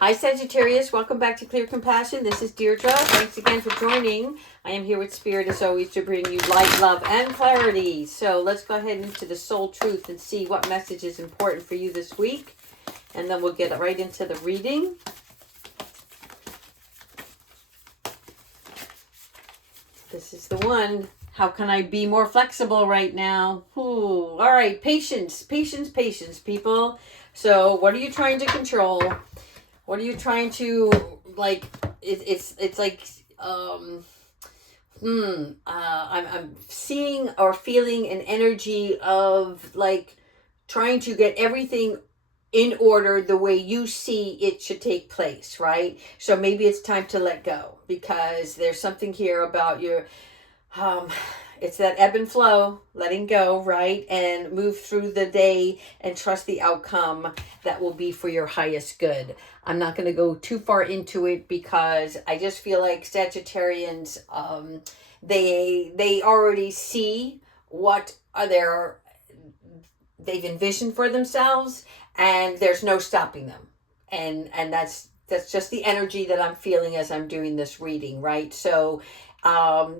Hi Sagittarius, welcome back to Clear Compassion. This is Deirdre. Thanks again for joining. I am here with Spirit as always to bring you light, love, and clarity. So let's go ahead into the soul truth and see what message is important for you this week. And then we'll get right into the reading. This is the one. How can I be more flexible right now? Ooh, all right, patience, patience, patience, people. So what are you trying to control? What are you trying to, like, it's like, I'm seeing or feeling an energy of, like, trying to get everything in order the way you see it should take place, right? So maybe it's time to let go, because there's something here about your, it's that ebb and flow, letting go, right? And move through the day and trust the outcome that will be for your highest good. I'm not going to go too far into it because I just feel like Sagittarians, they already see what they've envisioned for themselves, and there's no stopping them. And that's just the energy that I'm feeling as I'm doing this reading, right? So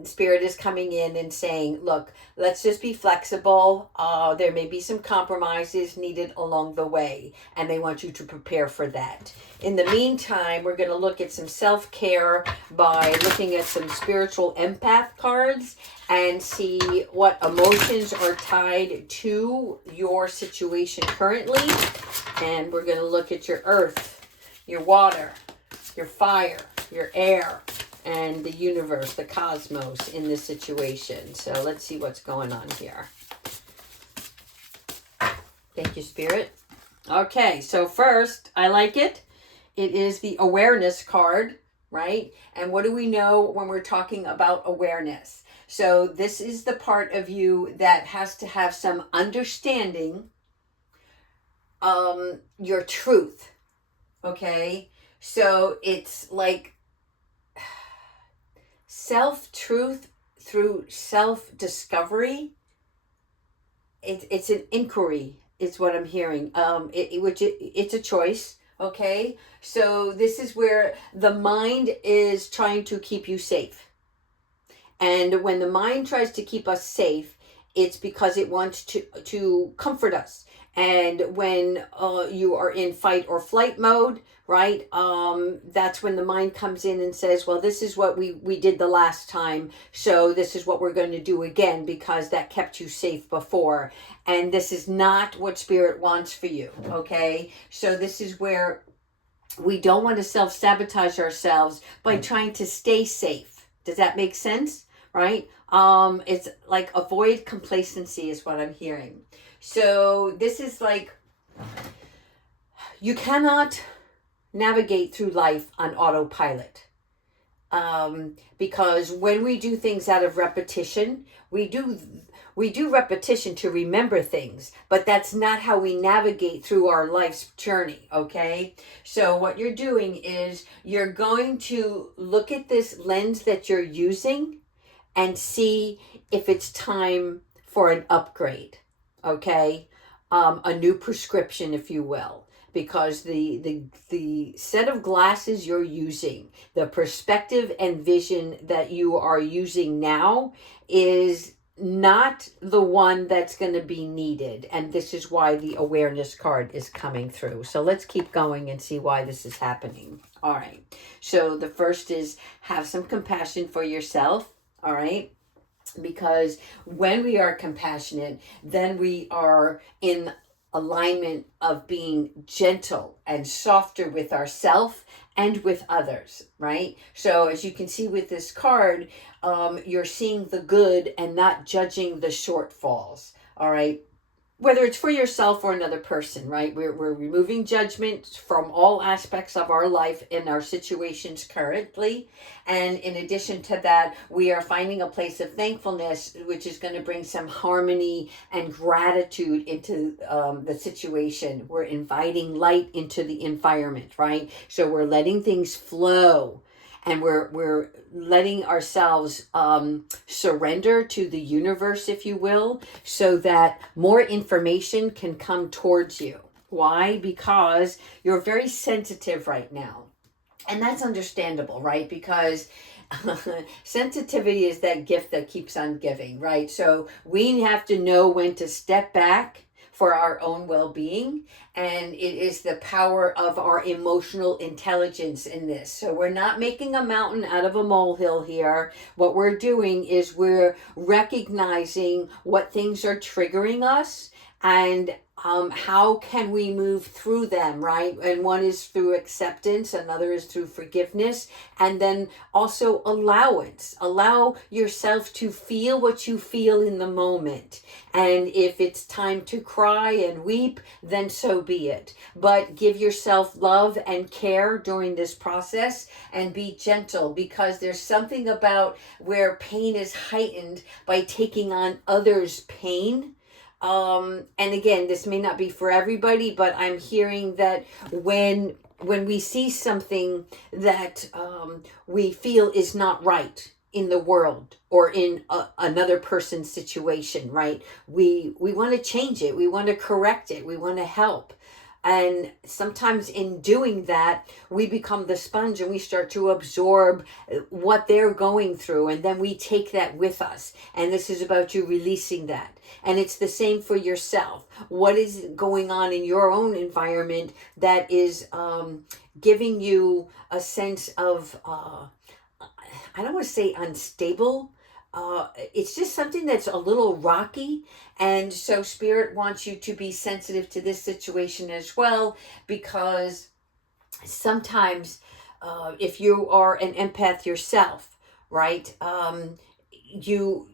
Spirit is coming in and saying, look, let's just be flexible. There may be some compromises needed along the way, and they want you to prepare for that. In the meantime, we're going to look at some self-care by looking at some spiritual empath cards and see what emotions are tied to your situation currently. And we're going to look at your earth, your water, your fire, your air, and the universe, the cosmos in this situation. So let's see what's going on here. Thank you, Spirit. Okay, so first, I like it. It is the awareness card, right? And what do we know when we're talking about awareness? So this is the part of you that has to have some understanding, your truth, okay? So it's like self-truth through self-discovery. It's an inquiry is what I'm hearing. It's a choice, okay? So this is where the mind is trying to keep you safe. And when the mind tries to keep us safe, it's because it wants to comfort us. And when you are in fight or flight mode, right, that's when the mind comes in and says, well, this is what we did the last time, so this is what we're going to do again because that kept you safe before. And this is not what Spirit wants for you, okay? So this is where we don't want to self-sabotage ourselves by trying to stay safe. Does that make sense? Right? It's like avoid complacency is what I'm hearing. So this is like, you cannot navigate through life on autopilot. Because when we do things out of repetition, we do repetition to remember things, but that's not how we navigate through our life's journey, okay? So what you're doing is you're going to look at this lens that you're using and see if it's time for an upgrade, okay? A new prescription, if you will. Because the set of glasses you're using, the perspective and vision that you are using now is not the one that's going to be needed. And this is why the awareness card is coming through. So let's keep going and see why this is happening. All right. So the first is have some compassion for yourself. All right. Because when we are compassionate, then we are in alignment of being gentle and softer with ourselves and with others, right? So as you can see with this card, you're seeing the good and not judging the shortfalls, all right? Whether it's for yourself or another person, right? We're removing judgment from all aspects of our life and our situations currently. And in addition to that, we are finding a place of thankfulness, which is going to bring some harmony and gratitude into the situation. We're inviting light into the environment, right? So we're letting things flow. And we're letting ourselves surrender to the universe, if you will, so that more information can come towards you. Why? Because you're very sensitive right now. And that's understandable, right? Because sensitivity is that gift that keeps on giving, right? So we have to know when to step back for our own well-being, and it is the power of our emotional intelligence in this. So we're not making a mountain out of a molehill here. What we're doing is we're recognizing what things are triggering us, and how can we move through them, right? And one is through acceptance, another is through forgiveness, and then also allowance. Allow yourself to feel what you feel in the moment. And if it's time to cry and weep, then so be it. But give yourself love and care during this process, and be gentle, because there's something about where pain is heightened by taking on others' pain. And again, this may not be for everybody, but I'm hearing that when we see something that we feel is not right in the world or in another person's situation, right? We want to change it. We want to correct it. We want to help. And sometimes in doing that, we become the sponge and we start to absorb what they're going through. And then we take that with us. And this is about you releasing that. And it's the same for yourself. What is going on in your own environment that is giving you a sense of, I don't want to say unstable. It's just something that's a little rocky. And so Spirit wants you to be sensitive to this situation as well, because sometimes if you are an empath yourself, right, you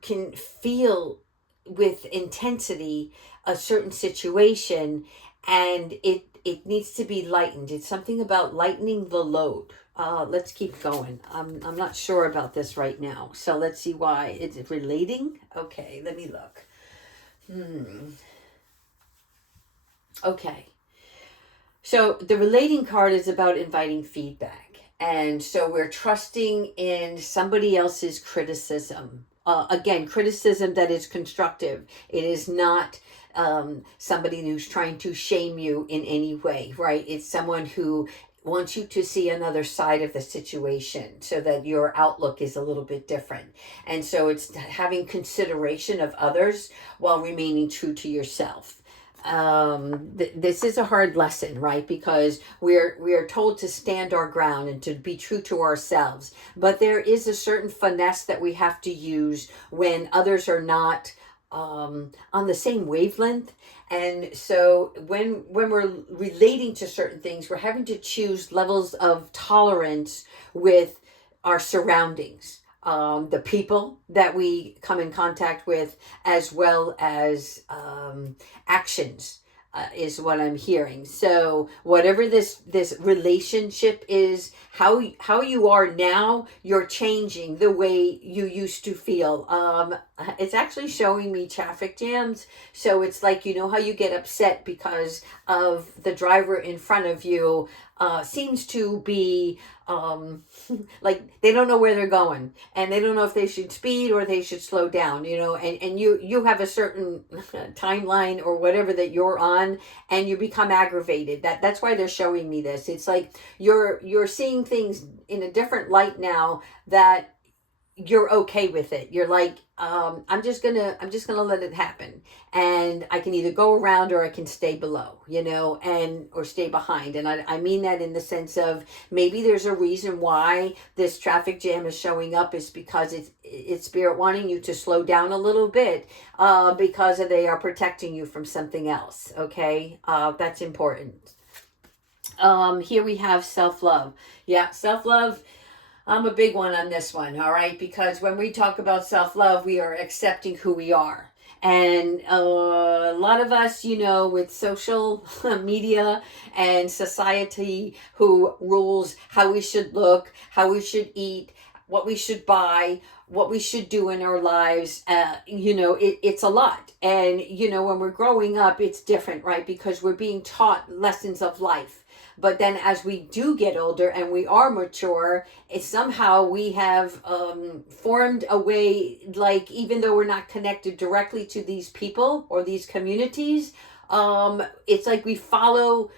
can feel with intensity a certain situation, and it needs to be lightened. It's something about lightening the load. Let's keep going. I'm not sure about this right now. So let's see why. It's relating? Okay, let me look. Okay. So the relating card is about inviting feedback. And so we're trusting in somebody else's criticism. Again, criticism that is constructive. It is not somebody who's trying to shame you in any way, right? It's someone who wants you to see another side of the situation so that your outlook is a little bit different. And so it's having consideration of others while remaining true to yourself. This is a hard lesson, right? Because we are told to stand our ground and to be true to ourselves. But there is a certain finesse that we have to use when others are not on the same wavelength. And so when we're relating to certain things, we're having to choose levels of tolerance with our surroundings, the people that we come in contact with, as well as actions. Is what I'm hearing. So whatever this relationship is, how you are now, you're changing the way you used to feel. It's actually showing me traffic jams. So it's like, you know how you get upset because of the driver in front of you seems to be like they don't know where they're going, and they don't know if they should speed or they should slow down, and you have a certain timeline or whatever that you're on, and you become aggravated. That's why they're showing me this. It's like you're seeing things in a different light now, that you're okay with it. You're like, I'm just gonna let it happen, and I can either go around or I can stay below, or stay behind. And I mean that in the sense of, maybe there's a reason why this traffic jam is showing up, is because it's Spirit wanting you to slow down a little bit, because they are protecting you from something else. Okay, that's important. Here we have self-love. Yeah, self-love. I'm a big one on this one, all right? Because when we talk about self-love, we are accepting who we are. And a lot of us, with social media and society who rules how we should look, how we should eat, what we should buy, what we should do in our lives, it's a lot. And, when we're growing up, it's different, right? Because we're being taught lessons of life. But then as we do get older and we are mature, it's somehow we have formed a way, like, even though we're not connected directly to these people or these communities, It's like we follow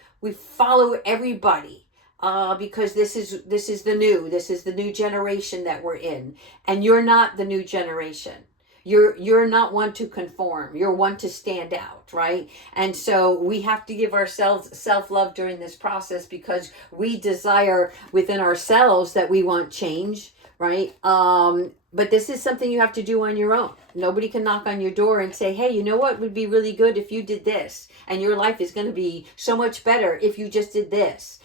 everybody, because this is the new generation that we're in, and you're not the new generation. You're not one to conform. You're one to stand out, right? And so we have to give ourselves self-love during this process, because we desire within ourselves that we want change, right? But this is something you have to do on your own. Nobody can knock on your door and say, hey, you know what would be really good if you did this, and your life is going to be so much better if you just did this.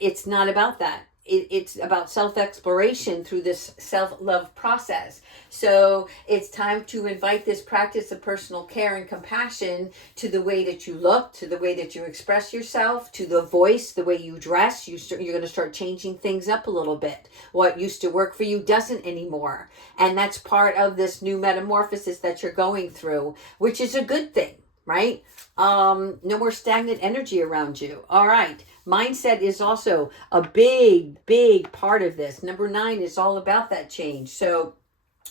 It's not about that. It's about self-exploration through this self-love process. So it's time to invite this practice of personal care and compassion to the way that you look, to the way that you express yourself, to the voice, the way you dress. You're going to start changing things up a little bit. What used to work for you doesn't anymore. And that's part of this new metamorphosis that you're going through, which is a good thing, right? No more stagnant energy around you. All right. Mindset is also a big part of this. Number 9 is all about that change. So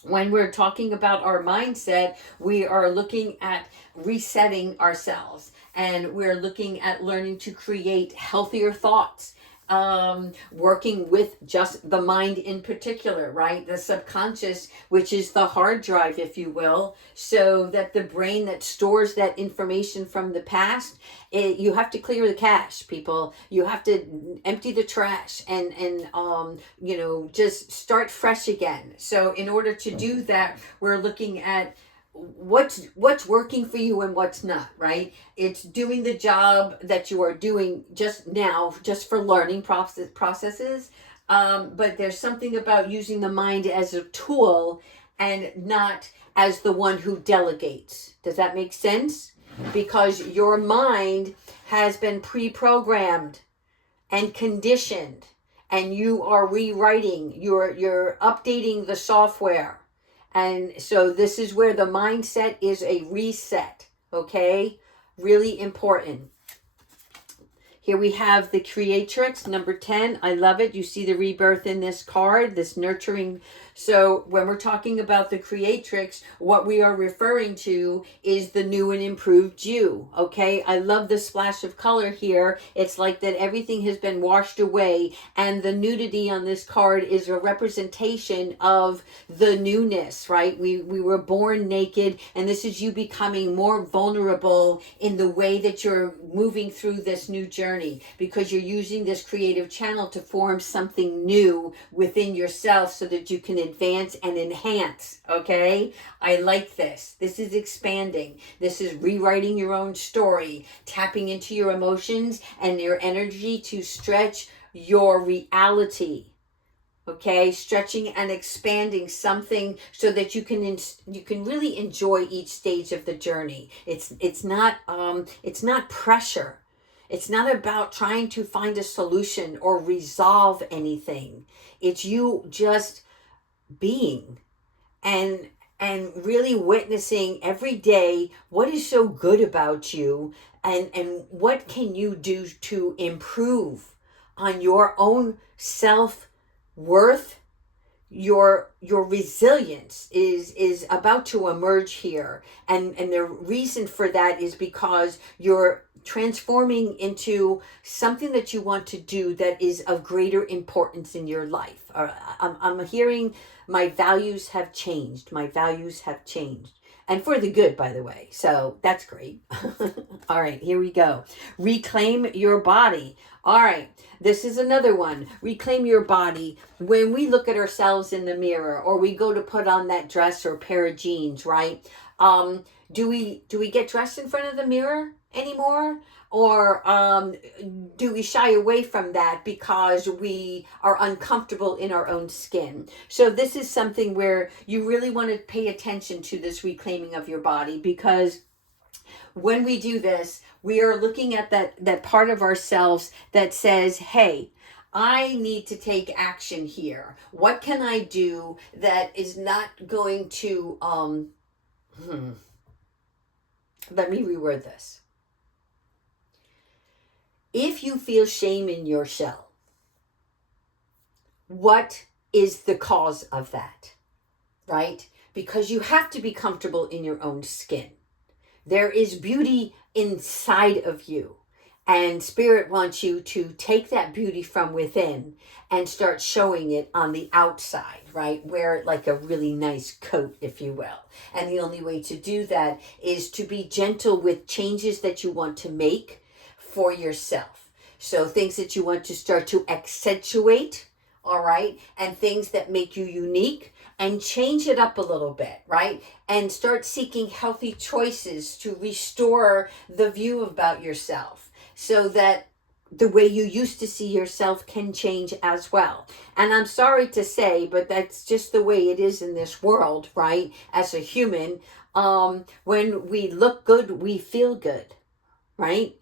when we're talking about our mindset, we are looking at resetting ourselves, and we're looking at learning to create healthier thoughts. Working with just the mind in particular, right? The subconscious, which is the hard drive, if you will, so that the brain that stores that information from the past, you have to clear the cache, people. You have to empty the trash and just start fresh again. So in order to do that, we're looking at what's working for you and what's not, right? It's doing the job that you are doing just now, just for learning processes. But there's something about using the mind as a tool and not as the one who delegates. Does that make sense? Because your mind has been pre-programmed and conditioned, and you are rewriting, you're updating the software. And so this is where the mindset is a reset, okay? Really important. Here we have the Creatrix, number 10. I love it. You see the rebirth in this card, this nurturing. So when we're talking about the Creatrix, what we are referring to is the new and improved you, okay? I love the splash of color here. It's like that everything has been washed away, and the nudity on this card is a representation of the newness, right? We were born naked, and this is you becoming more vulnerable in the way that you're moving through this new journey, because you're using this creative channel to form something new within yourself so that you can advance and enhance, okay? I like this. This is expanding. This is rewriting your own story, tapping into your emotions and your energy to stretch your reality. Okay, stretching and expanding something so that you can really enjoy each stage of the journey. It's not pressure. It's not about trying to find a solution or resolve anything. It's you just being and really witnessing every day what is so good about you, and what can you do to improve on your own self-worth. Your resilience is about to emerge here, and the reason for that is because you're transforming into something that you want to do that is of greater importance in your life. I'm hearing my values have changed. My values have changed. And for the good, by the way. So that's great. All right, here we go. Reclaim your body. All right, this is another one. Reclaim your body. When we look at ourselves in the mirror, or we go to put on that dress or pair of jeans, right? Do we get dressed in front of the mirror anymore? Or do we shy away from that because we are uncomfortable in our own skin? So this is something where you really want to pay attention to this reclaiming of your body, because when we do this, we are looking at that part of ourselves that says, hey, I need to take action here. What can I do that is not going to, let me reword this. If you feel shame in your shell, what is the cause of that, right? Because you have to be comfortable in your own skin. There is beauty inside of you. And Spirit wants you to take that beauty from within and start showing it on the outside, right? Wear it like a really nice coat, if you will. And the only way to do that is to be gentle with changes that you want to make for yourself. So things that you want to start to accentuate, all right? And things that make you unique, and change it up a little bit, right? And start seeking healthy choices to restore the view about yourself, so that the way you used to see yourself can change as well. And I'm sorry to say, but that's just the way it is in this world, right? As a human, when we look good, we feel good, right?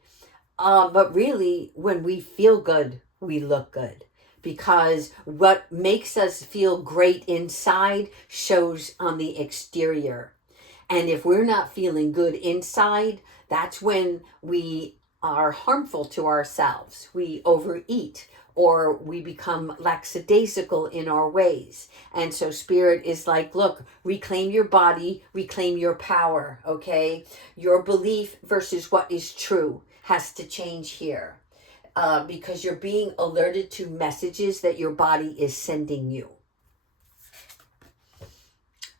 But really, when we feel good, we look good. Because what makes us feel great inside shows on the exterior. And if we're not feeling good inside, that's when we are harmful to ourselves. We overeat, or we become lackadaisical in our ways. And so Spirit is like, look, reclaim your body, reclaim your power, okay? Your belief versus what is true has to change here. Because you're being alerted to messages that your body is sending you.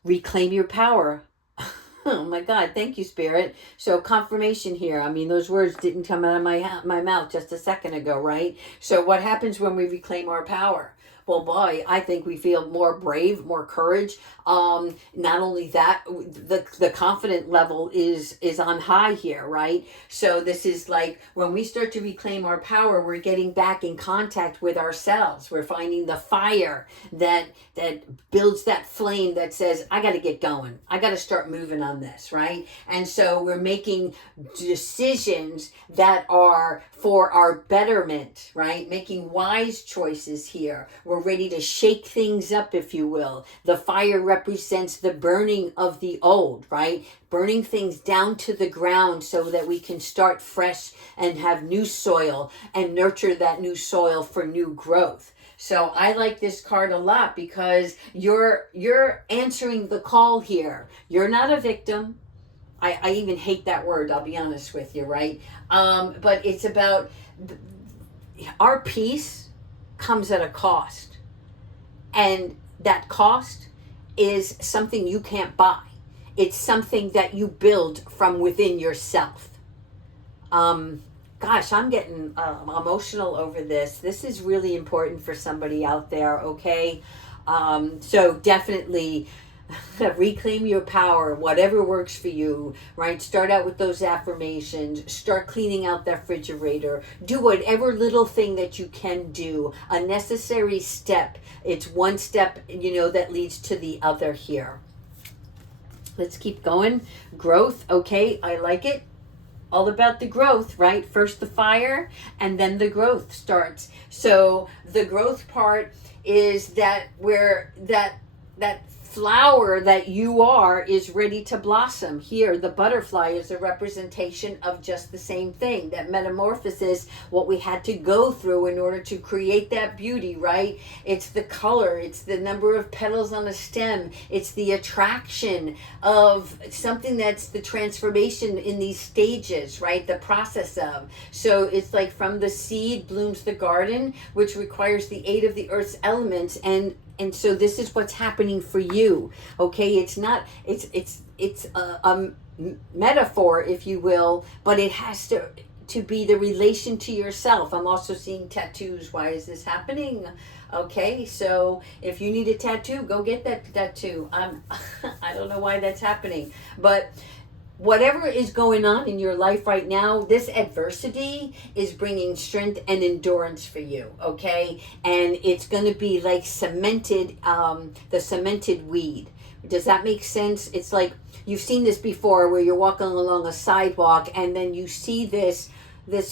Reclaim your power. Oh my God, thank you, Spirit. So confirmation here. I mean, those words didn't come out of my mouth just a second ago, right? So what happens when we reclaim our power? Well, boy, I think we feel more brave, more courage. Not only that, the confident level is on high here, right? So this is like when we start to reclaim our power, we're getting back in contact with ourselves. We're finding the fire that builds that flame that says, I got to get going. I got to start moving on this, right? And so we're making decisions that are for our betterment, right? Making wise choices here. We're ready to shake things up, if you will. The fire represents the burning of the old, right? Burning things down to the ground so that we can start fresh and have new soil and nurture that new soil for new growth. So I like this card a lot because you're answering the call here. You're not a victim. I even hate that word, I'll be honest with you, right? But it's about our peace comes at a cost. And that cost is something you can't buy. It's something that you build from within yourself. Gosh, I'm getting emotional over this. This is really important for somebody out there, okay? So definitely reclaim your power, whatever works for you, right? Start out with those affirmations. Start cleaning out that refrigerator. Do whatever little thing that you can do. A necessary step. It's one step, that leads to the other here. Let's keep going. Growth. Okay, I like it. All about the growth, right? First the fire, and then the growth starts. So the growth part is that where that flower that you are is ready to blossom. Here, the butterfly is a representation of just the same thing, that metamorphosis, what we had to go through in order to create that beauty, right? It's the color, it's the number of petals on a stem, it's the attraction of something that's the transformation in these stages, right? The process of. So it's like from the seed blooms the garden, which requires the aid of the earth's elements, and so this is what's happening for you, okay? It's not, it's a metaphor, if you will, but it has to be the relation to yourself. I'm also seeing tattoos. Why is this happening? Okay, so if you need a tattoo, go get that tattoo. I don't know why that's happening, but whatever is going on in your life right now, this adversity is bringing strength and endurance for you, okay? And it's going to be like cemented, the cemented weed. Does that make sense? It's like, you've seen this before where you're walking along a sidewalk and then you see this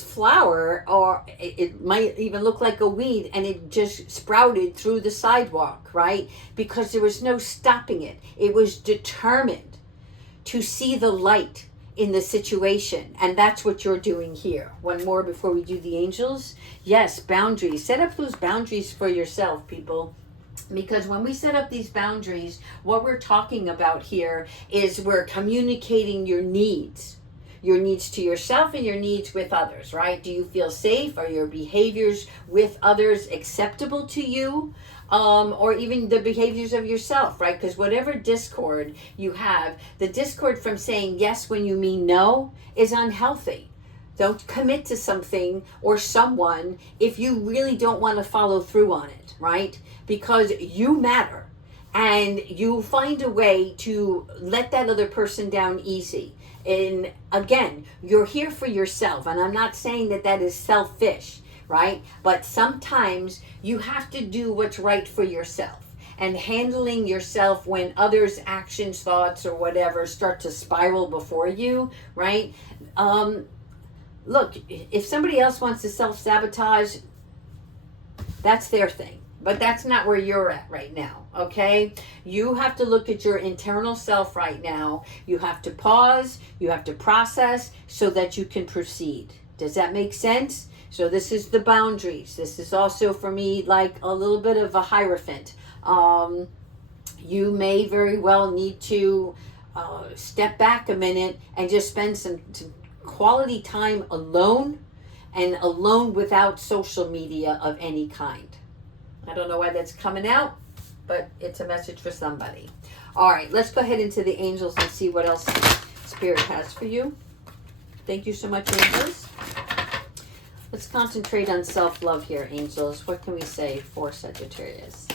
flower, or it might even look like a weed, and it just sprouted through the sidewalk, right? Because there was no stopping it. It was determined to see the light in the situation. And that's what you're doing here. One more before we do the angels. Yes, boundaries. Set up those boundaries for yourself, people. Because when we set up these boundaries, what we're talking about here is we're communicating your needs. your needs to yourself and your needs with others, right? Do you feel safe? Are your behaviors with others acceptable to you? Or even the behaviors of yourself, right? Because whatever discord you have, the discord from saying yes when you mean no is unhealthy. Don't commit to something or someone if you really don't want to follow through on it, right? Because you matter, and you find a way to let that other person down easy. And again, you're here for yourself, and I'm not saying that that is selfish, right? But sometimes you have to do what's right for yourself. And handling yourself when others' actions, thoughts, or whatever start to spiral before you, right? Look, if somebody else wants to self-sabotage, that's their thing. But that's not where you're at right now, okay? You have to look at your internal self right now. You have to pause, you have to process so that you can proceed. Does that make sense? So this is the boundaries. This is also for me like a little bit of a hierophant. You may very well need to step back a minute and just spend some quality time alone, and alone without social media of any kind. I don't know why that's coming out, but it's a message for somebody. All right, let's go ahead into the angels and see what else Spirit has for you. Thank you so much, angels. Let's concentrate on self-love here, angels. What can we say for Sagittarius?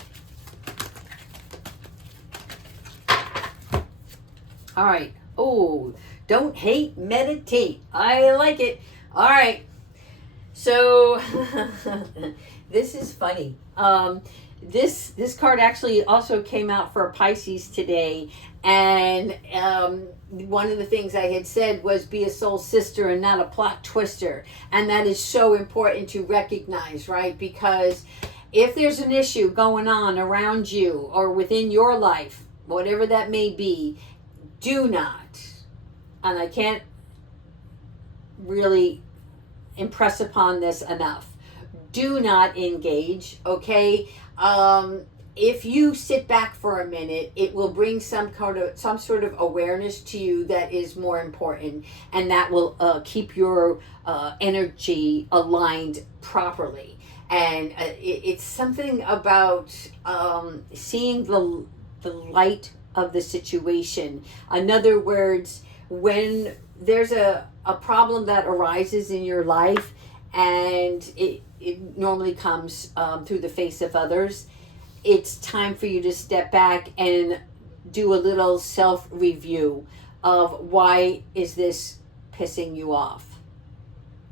All right. Oh, don't hate, meditate. I like it. All right. So this is funny. This card actually also came out for Pisces today, and one of the things I had said was be a soul sister and not a plot twister, and that is so important to recognize, right? Because if there's an issue going on around you or within your life, whatever that may be, do not, and I can't really impress upon this enough, do not engage, okay? If you sit back for a minute, it will bring some sort of awareness to you that is more important, and that will keep your energy aligned properly. And it's something about seeing the light of the situation. In other words, when there's a problem that arises in your life, and it normally comes through the face of others, it's time for you to step back and do a little self-review of why is this pissing you off.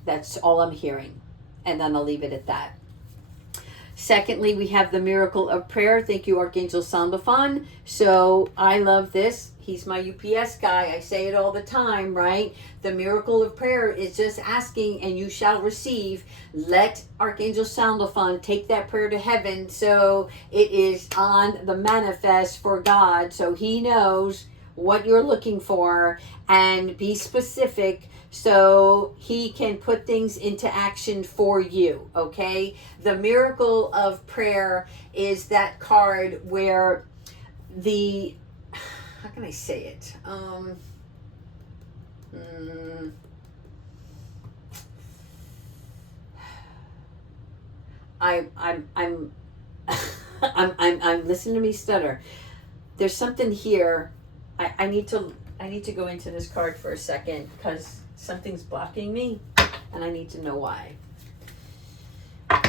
That's all I'm hearing. And then I'll leave it at that. Secondly, we have the miracle of prayer. Thank you, Archangel Sandalphon. So I love this. He's my UPS guy. I say it all the time, right? The miracle of prayer is just asking and you shall receive. Let Archangel Sandalphon take that prayer to heaven, so it is on the manifest for God, so he knows what you're looking for, and be specific so he can put things into action for you, okay? The miracle of prayer is that card where the, how can I say it? I'm listening to me stutter. There's something here. I need to go into this card for a second because something's blocking me, and I need to know why.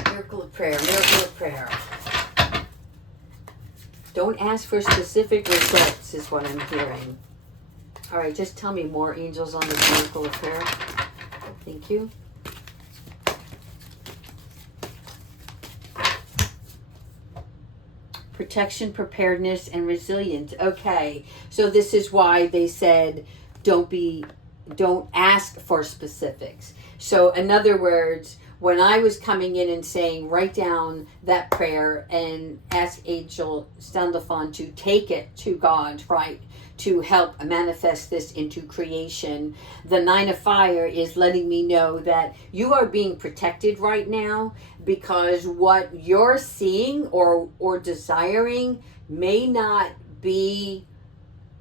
Miracle of prayer, miracle of prayer. Don't ask for specific results is what I'm hearing. All right, just tell me more, angels, on the miracle of prayer. Thank you. Protection, preparedness, and resilience. Okay, so this is why they said don't ask for specifics. So in other words, when I was coming in and saying, write down that prayer and ask Angel Sandalphon to take it to God, right, to help manifest this into creation, the 9 of fire is letting me know that you are being protected right now, because what you're seeing or desiring may not be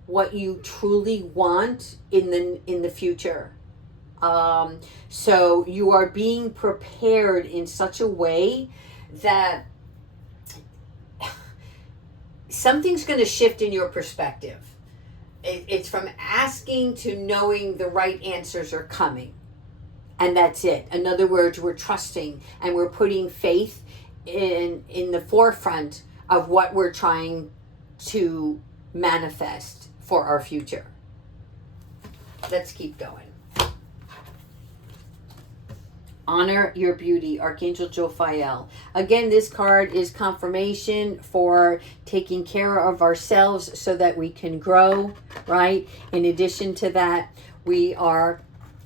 what you truly want in the future. So you are being prepared in such a way that something's going to shift in your perspective. It's from asking to knowing the right answers are coming. And that's it. In other words, we're trusting and we're putting faith in the forefront of what we're trying to manifest for our future. Let's keep going. Honor your beauty, Archangel Jophiel. Again, this card is confirmation for taking care of ourselves so that we can grow, right? In addition to that, we are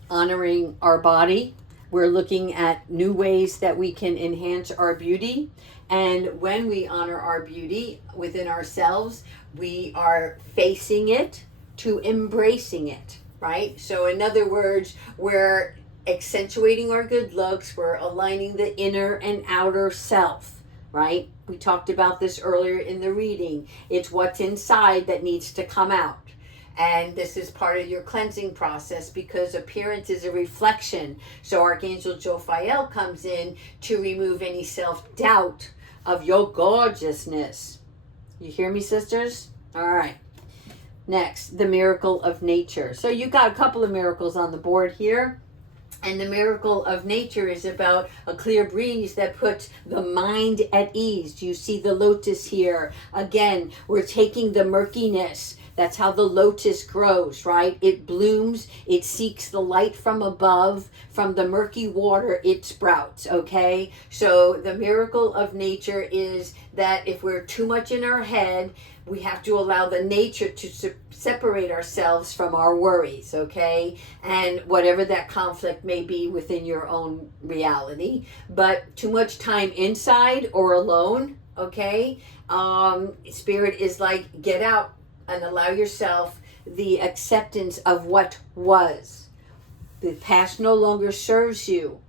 honoring our body. We're looking at new ways that we can enhance our beauty. And when we honor our beauty within ourselves, we are facing it to embracing it, right? So in other words, we're accentuating our good looks. We're aligning the inner and outer self, right? We talked about this earlier in the reading. It's what's inside that needs to come out. And this is part of your cleansing process because appearance is a reflection. So Archangel Jophiel comes in to remove any self-doubt of your gorgeousness. You hear me, sisters? All right. Next, the miracle of nature. So you got a couple of miracles on the board here. And the miracle of nature is about a clear breeze that puts the mind at ease. Do you see the lotus here? Again, we're taking the murkiness. That's how the lotus grows, right? It blooms. It seeks the light from above. From the murky water, it sprouts, okay? So the miracle of nature is that if we're too much in our head, we have to allow the nature to separate ourselves from our worries, okay? And whatever that conflict may be within your own reality. But too much time inside or alone, okay? Spirit is like, get out and allow yourself the acceptance of what was. The past no longer serves you.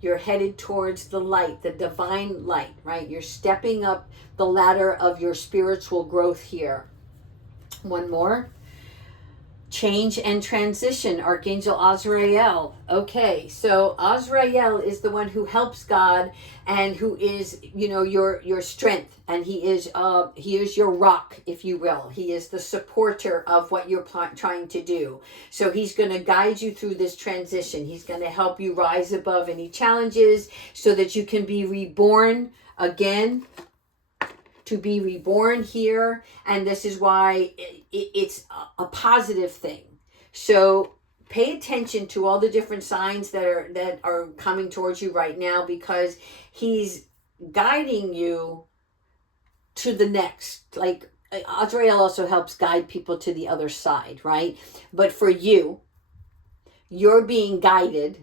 You're headed towards the light, the divine light, right? You're stepping up the ladder of your spiritual growth here. One more. Change and transition, Archangel Azrael. Okay, so Azrael is the one who helps God and who is, your strength, and he is your rock, if you will. He is the supporter of what you're trying to do. So he's going to guide you through this transition. He's going to help you rise above any challenges so that you can be reborn again. To be reborn here, and this is why it's a positive thing. So pay attention to all the different signs that are coming towards you right now, because he's guiding you to the next. Like Azrael also helps guide people to the other side, right? But for you, you're being guided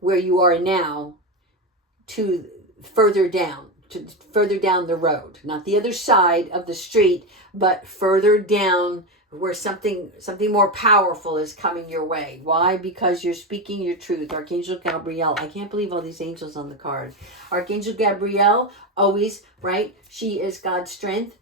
where you are now to further down the road, not the other side of the street, but further down where something more powerful is coming your way. Why? Because you're speaking your truth. Archangel Gabriel. I can't believe all these angels on the card. Archangel Gabriel, always, right? She is God's strength.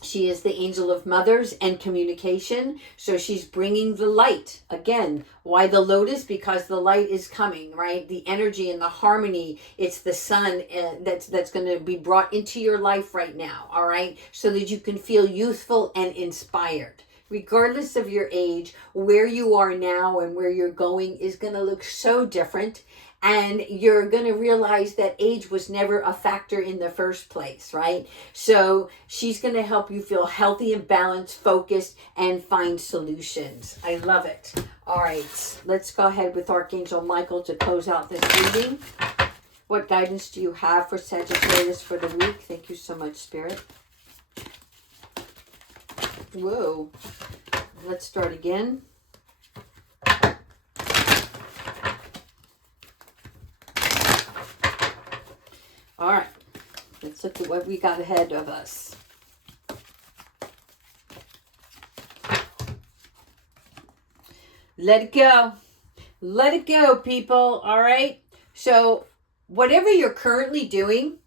She is the angel of mothers and communication. So she's bringing the light. Again, why the lotus? Because the light is coming, right? The energy and the harmony. It's the sun that's going to be brought into your life right now, all right? So that you can feel youthful and inspired. Regardless of your age, where you are now and where you're going is going to look so different. And you're going to realize that age was never a factor in the first place, right? So she's going to help you feel healthy and balanced, focused, and find solutions. I love it. All right, let's go ahead with Archangel Michael to close out this reading. What guidance do you have for Sagittarius for the week? Thank you so much, Spirit. Whoa. Let's start again. All right, let's look at what we got ahead of us. Let it go. Let it go, people. All right. So whatever you're currently doing,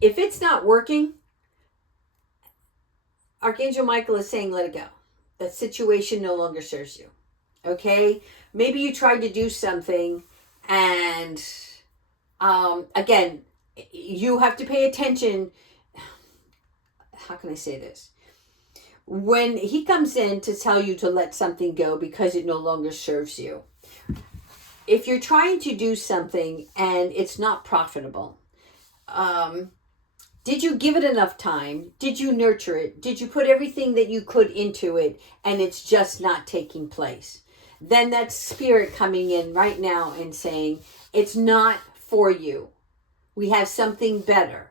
if it's not working, Archangel Michael is saying, let it go. That situation no longer serves you. Okay? Maybe you tried to do something and again, you have to pay attention. How can I say this? When he comes in to tell you to let something go because it no longer serves you, if you're trying to do something and it's not profitable, did you give it enough time? Did you nurture it? Did you put everything that you could into it and it's just not taking place? Then that's spirit coming in right now and saying, it's not for you. We have something better.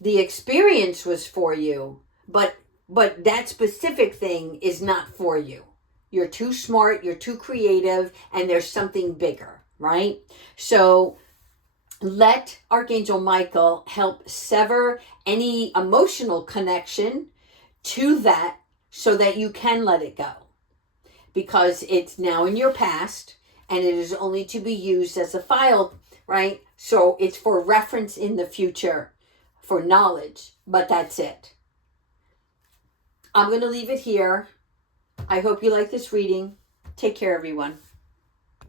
The experience was for you, but that specific thing is not for you. You're too smart, you're too creative, and there's something bigger, right? So let Archangel Michael help sever any emotional connection to that so that you can let it go. Because it's now in your past and it is only to be used as a file, right? So it's for reference in the future, for knowledge, but that's it. I'm going to leave it here. I hope you like this reading. Take care, everyone.